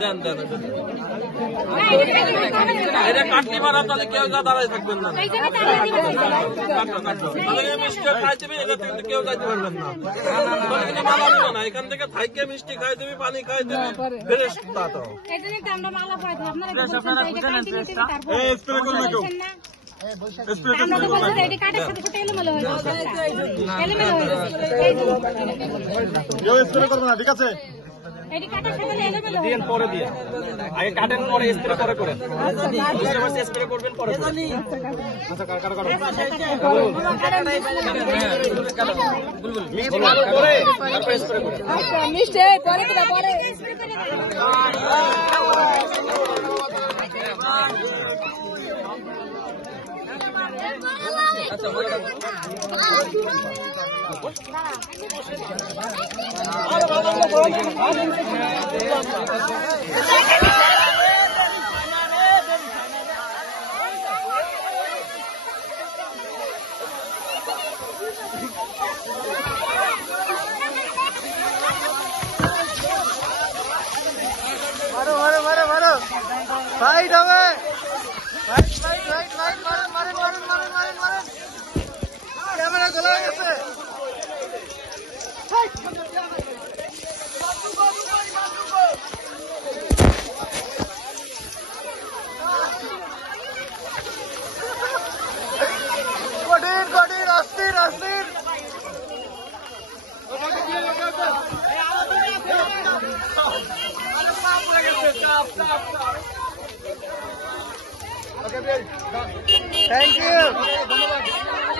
দেন দেন এটা কাটলি মারা তাহলে কেউ যা দাঁড়ায় থাকবেন না মিষ্টি খাই দিবি এটা কিন্তু কেউ যাইতে পারবেন না মালা নিব না এখান থেকে থাইকে মিষ্টি খাই দিবি পানি খাই দিবি ফ্রেশ তো ঠিক আছে পরে দিয়ে আগে কাটেন পরে স্প্রে করে করেন স্প্রে করবেন পরে মারো মারো মারো মারো ফাইট হবে ফাইট ফাইট ফাইট ফাইট মারেন মারেন মারেন মারেন মারেন মারেন ক্যামেরা খোলা হয়ে গেছে কঠিন কঠিন অস্থির অস্থির Thank you.